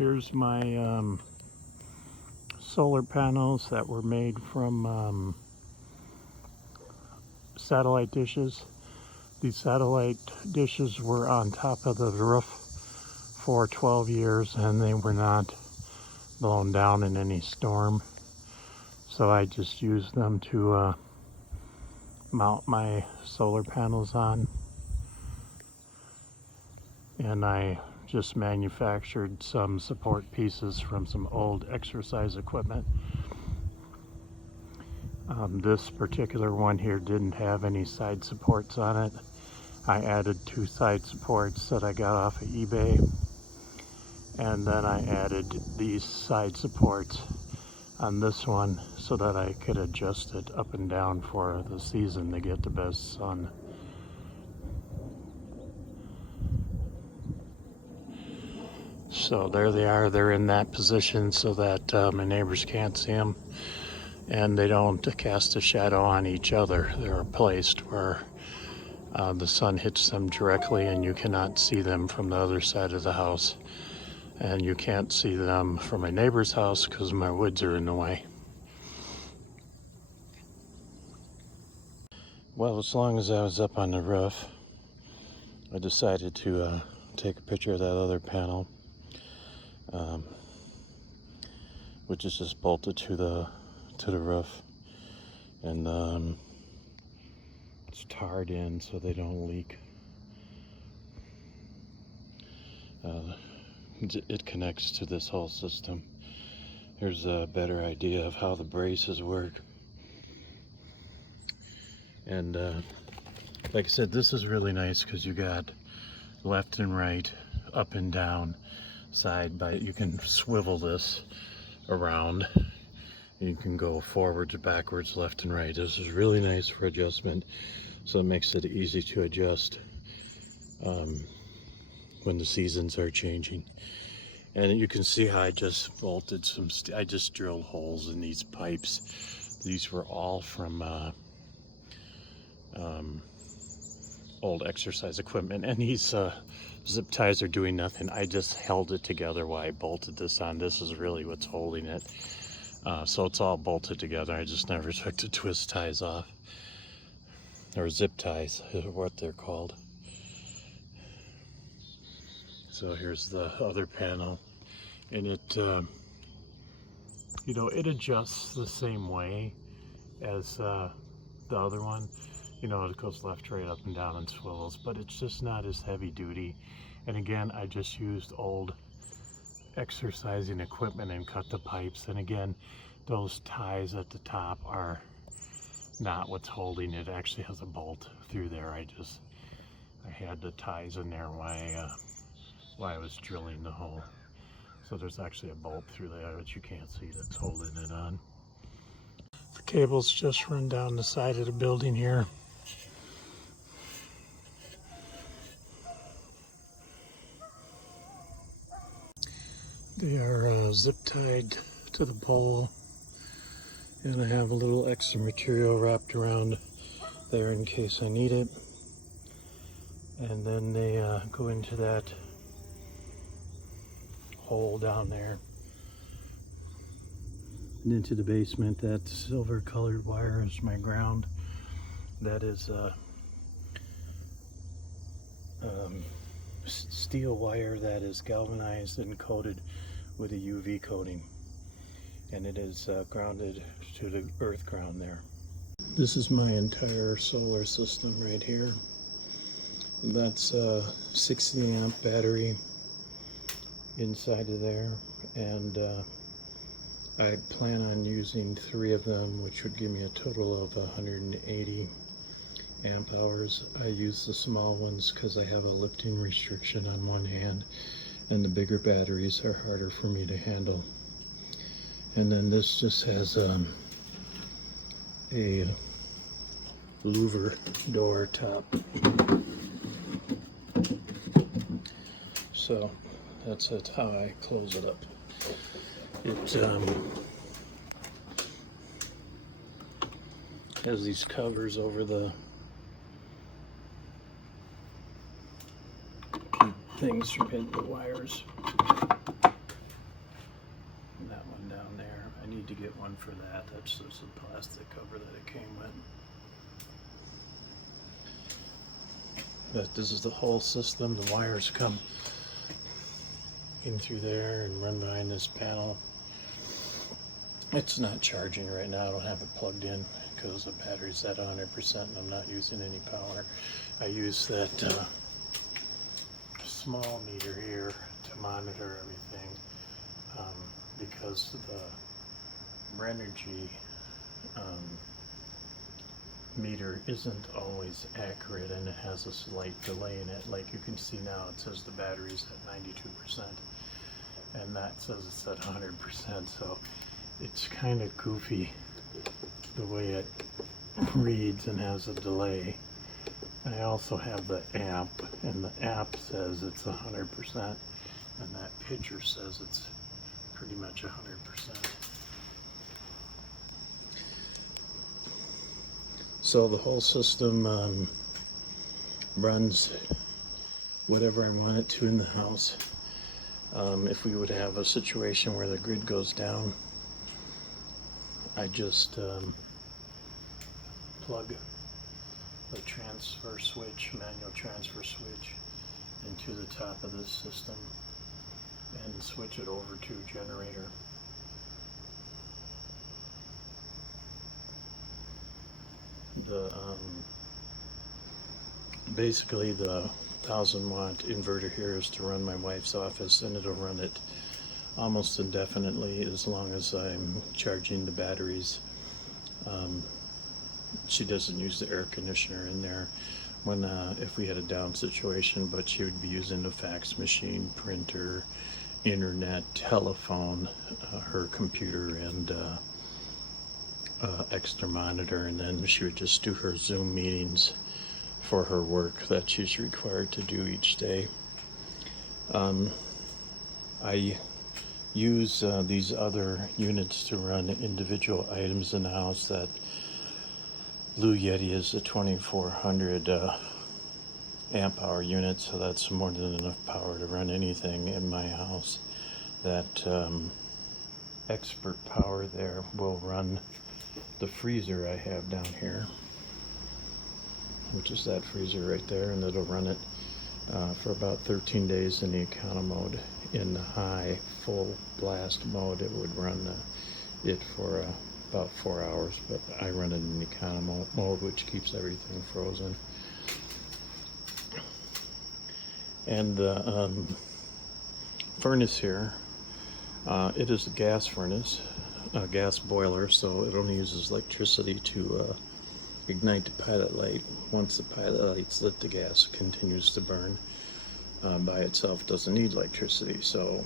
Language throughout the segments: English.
Here's my solar panels that were made from satellite dishes. These satellite dishes were on top of the roof for 12 years and they were not blown down in any storm. So I just used them to mount my solar panels on. And I just manufactured some support pieces from some old exercise equipment. This particular one here didn't have any side supports on it. I added 2 side supports that I got off of eBay, and then I added these side supports on this one so that I could adjust it up and down for the season to get the best sun. So there they are. They're in that position so that my neighbors can't see them and they don't cast a shadow on each other. They're placed where the sun hits them directly and you cannot see them from the other side of the house, and you can't see them from my neighbor's house because my woods are in the way. Well, as long as I was up on the roof, I decided to take a picture of that other panel, which is just bolted to the roof, and it's tarred in so they don't leak. It connects to this whole system. Here's a better idea of how the braces work. And like I said, this is really nice because you got left and right, up and down, side by. You can swivel this around. You can go forwards, backwards, left and right. This is really nice for adjustment, so it makes it easy to adjust when the seasons are changing. And you can see how I just bolted I just drilled holes in these pipes. These were all from old exercise equipment, and these zip ties are doing nothing. I just held it together while I bolted this on. This is really what's holding it. So it's all bolted together. I just never took the twist ties off, or zip ties is what they're called. So here's the other panel, and it you know, it adjusts the same way as the other one. You know, it goes left, right, up and down and swivels, but it's just not as heavy duty. And again, I just used old exercising equipment and cut the pipes. And again, those ties at the top are not what's holding it. It actually has a bolt through there. I had the ties in there while I was drilling the hole. So there's actually a bolt through there that you can't see that's holding it on. The cables just run down the side of the building here. They are zip tied to the pole, and I have a little extra material wrapped around there in case I need it. And then they go into that hole down there and into the basement. That silver colored wire is my ground. That is steel wire that is galvanized and coated with a UV coating, and it is grounded to the earth ground there. This is my entire solar system right here. That's a 60 amp battery inside of there, and I plan on using 3 of them, which would give me a total of 180 amp hours. I use the small ones because I have a lifting restriction on one hand, and the bigger batteries are harder for me to handle. And then this just has a louver door top. So that's how I close it up. It has these covers over the things from hitting the wires. get one for that. That's just a plastic cover that it came with. But this is the whole system. The wires come in through there and run behind this panel. It's not charging right now. I don't have it plugged in because the battery's at 100% and I'm not using any power. I use that small meter here to monitor everything because the Renergy meter isn't always accurate and it has a slight delay in it. Like you can see now, it says the battery's at 92% and that says it's at 100%, so it's kind of goofy the way it reads and has a delay. I also have the app, and the app says it's 100%, and that picture says it's pretty much 100%. So the whole system runs whatever I want it to in the house. If we would have a situation where the grid goes down, I just plug the transfer switch, manual transfer switch, into the top of this system and switch it over to generator. The basically the 1000-watt inverter here is to run my wife's office, and it'll run it almost indefinitely as long as I'm charging the batteries. She doesn't use the air conditioner in there when if we had a down situation, but she would be using the fax machine, printer, internet, telephone, her computer, and extra monitor, and then she would just do her Zoom meetings for her work that she's required to do each day. I use these other units to run individual items in the house. That Blue Yeti is a 2400 amp hour unit, so that's more than enough power to run anything in my house. That expert power there will run the freezer I have down here, which is that freezer right there, and it'll run it for about 13 days in the econo mode. In the high full blast mode, it would run it for about 4 hours, but I run it in the econo mode, which keeps everything frozen. And the furnace here, it is a gas furnace, a gas boiler, so it only uses electricity to ignite the pilot light. Once the pilot light's lit, the gas continues to burn by itself, doesn't need electricity. So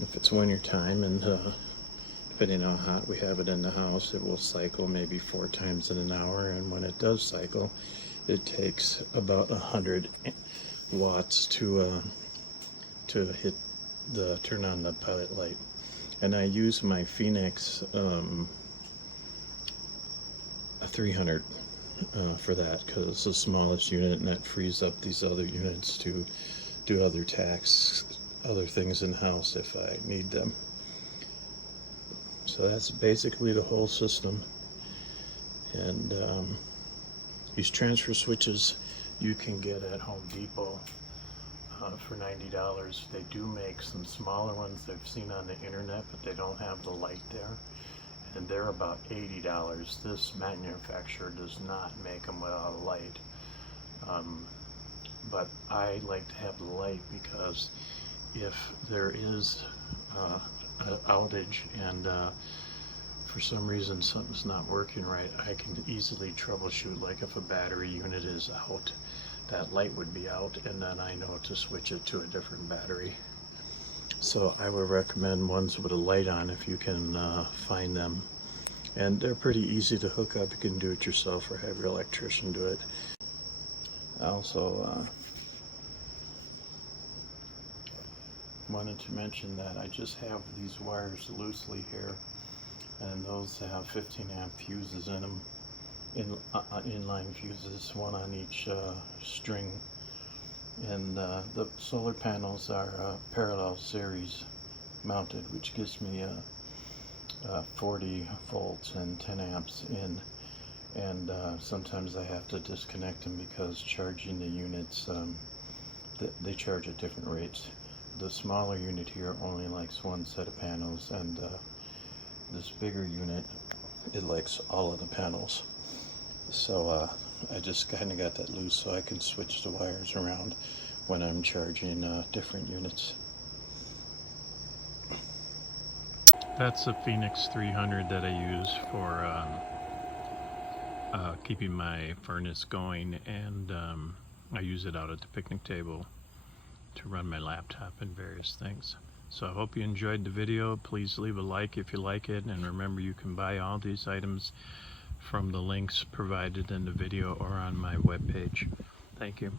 if it's winter time and depending on how hot we have it in the house, it will cycle maybe 4 times in an hour, and when it does cycle, it takes about 100 watts to turn on the pilot light. And I use my Phoenix 300 for that, because it's the smallest unit, and that frees up these other units to do other tasks, other things in the house if I need them. So that's basically the whole system. And these transfer switches you can get at Home Depot for $90. They do make some smaller ones I've seen on the internet, but they don't have the light there, and they're about $80. This manufacturer does not make them without a light, but I like to have the light because if there is an outage and for some reason something's not working right, I can easily troubleshoot. Like if a battery unit is out, that light would be out, and then I know to switch it to a different battery. So I would recommend ones with a light on if you can find them. And they're pretty easy to hook up. You can do it yourself or have your electrician do it. I also wanted to mention that I just have these wires loosely here, and those have 15 amp fuses in them, inline fuses, one on each string. And the solar panels are parallel series mounted, which gives me 40 volts and 10 amps in, and sometimes I have to disconnect them because charging the units, they charge at different rates. The smaller unit here only likes one set of panels, and this bigger unit, it likes all of the panels. So I just kind of got that loose so I can switch the wires around when I'm charging different units. That's a Phoenix 300 that I use for keeping my furnace going, and I use it out at the picnic table to run my laptop and various things. So I hope you enjoyed the video. Please leave a like if you like it, and remember, you can buy all these items from the links provided in the video or on my webpage. Thank you.